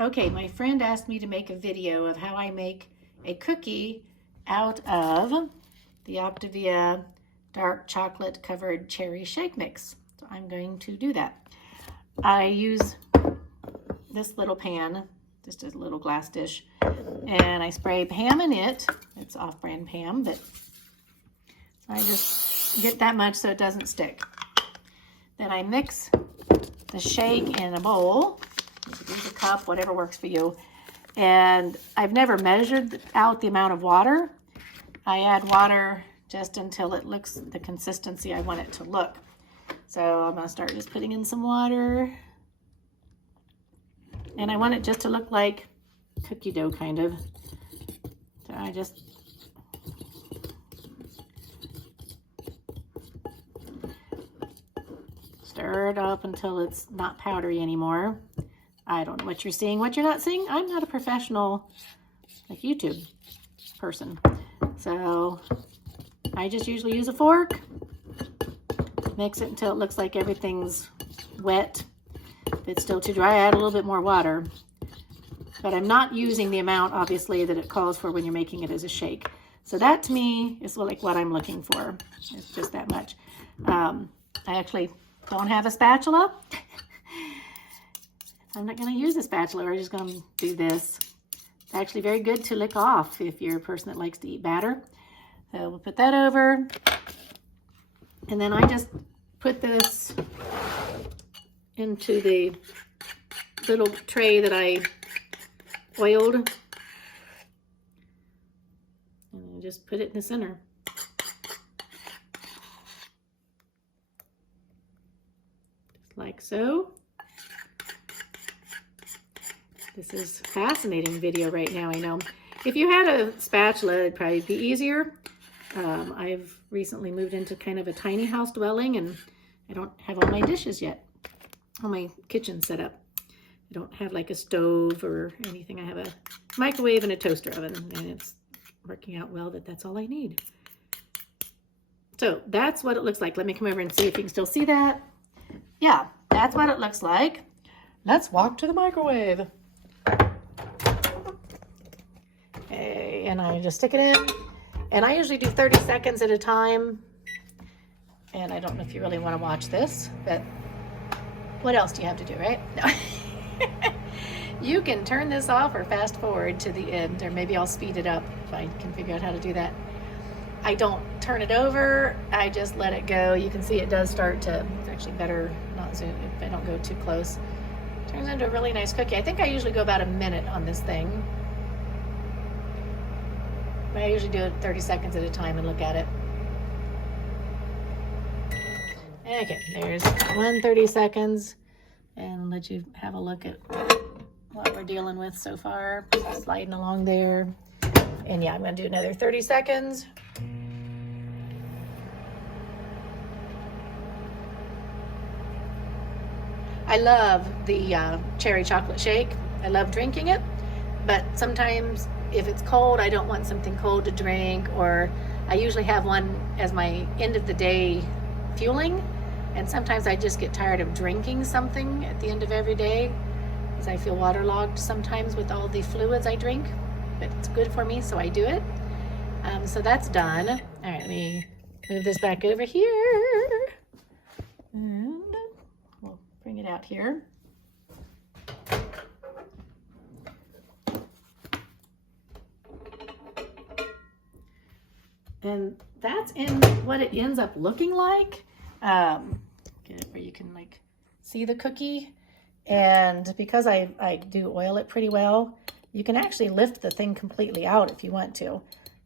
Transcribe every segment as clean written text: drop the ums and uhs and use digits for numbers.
Okay, my friend asked me to make a video of how I make a cookie out of the OptaVia dark chocolate covered cherry shake mix. So I'm going to do that. I use this little pan, just a little glass dish, and I spray Pam in it. It's off-brand Pam, but I just get that much so it doesn't stick. Then I mix the shake in a bowl. You could use a cup, whatever works for you. And I've never measured out the amount of water. I add water just until it looks the consistency I want it to look. So I'm gonna start just putting in some water. And I want it just to look like cookie dough, kind of. So I just stir it up until it's not powdery anymore. I don't know what you're seeing, what you're not seeing. I'm not a professional like YouTube person. So I just usually use a fork, mix it until it looks like everything's wet. If it's still too dry, I add a little bit more water. But I'm not using the amount, obviously, that it calls for when you're making it as a shake. So that, to me, is like what I'm looking for. It's just that much. I actually don't have a spatula. I'm not going to use a spatula. We're just going to do this. It's actually very good to lick off if you're a person that likes to eat batter. So we'll put that over. And then I just put this into the little tray that I oiled. And just put it in the center. Just like so. This is a fascinating video right now, I know. If you had a spatula, it'd probably be easier. I've recently moved into kind of a tiny house dwelling, and I don't have all my dishes yet, all my kitchen set up. I don't have like a stove or anything. I have a microwave and a toaster oven, and it's working out well that that's all I need. So that's what it looks like. Let me come over and see if you can still see that. Yeah, that's what it looks like. Let's walk to the microwave. Okay, and I just stick it in. And I usually do 30 seconds at a time. And I don't know if you really want to watch this, but what else do you have to do, right? No. You can turn this off or fast forward to the end, or maybe I'll speed it up if I can figure out how to do that. I don't turn it over, I just let it go. You can see it does start to, it's actually better not zoom if I don't go too close. Turns into a really nice cookie. I think I usually go about a minute on this thing. But I usually do it 30 seconds at a time and look at it. Okay, there's 30 seconds. And let you have a look at what we're dealing with so far. Sliding along there. And yeah, I'm gonna do another 30 seconds. I love the cherry chocolate shake. I love drinking it, but sometimes if it's cold, I don't want something cold to drink, or I usually have one as my end of the day fueling, and sometimes I just get tired of drinking something at the end of every day because I feel waterlogged sometimes with all the fluids I drink, but it's good for me, so I do it. So that's done. All right, let me move this back over here. And we'll bring it out here. And that's in what it ends up looking like. Get it where you can like see the cookie. And because I do oil it pretty well, you can actually lift the thing completely out if you want to.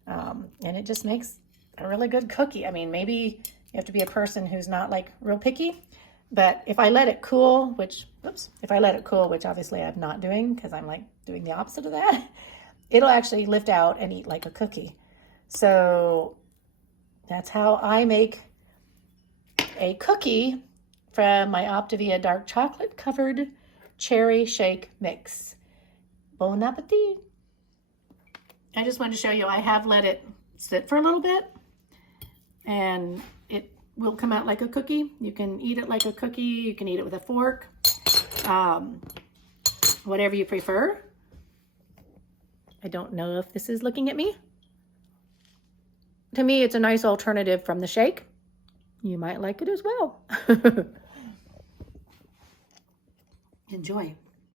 And it just makes a really good cookie. I mean, maybe you have to be a person who's not like real picky, but if I let it cool, which obviously I'm not doing because I'm like doing the opposite of that, it'll actually lift out and eat like a cookie. So that's how I make a cookie from my OptaVia dark chocolate covered cherry shake mix. Bon appetit. I just wanted to show you, I have let it sit for a little bit and it will come out like a cookie. You can eat it like a cookie. You can eat it with a fork. whatever you prefer. I don't know if this is looking at me. To me, it's a nice alternative from the shake. You might like it as well. Enjoy.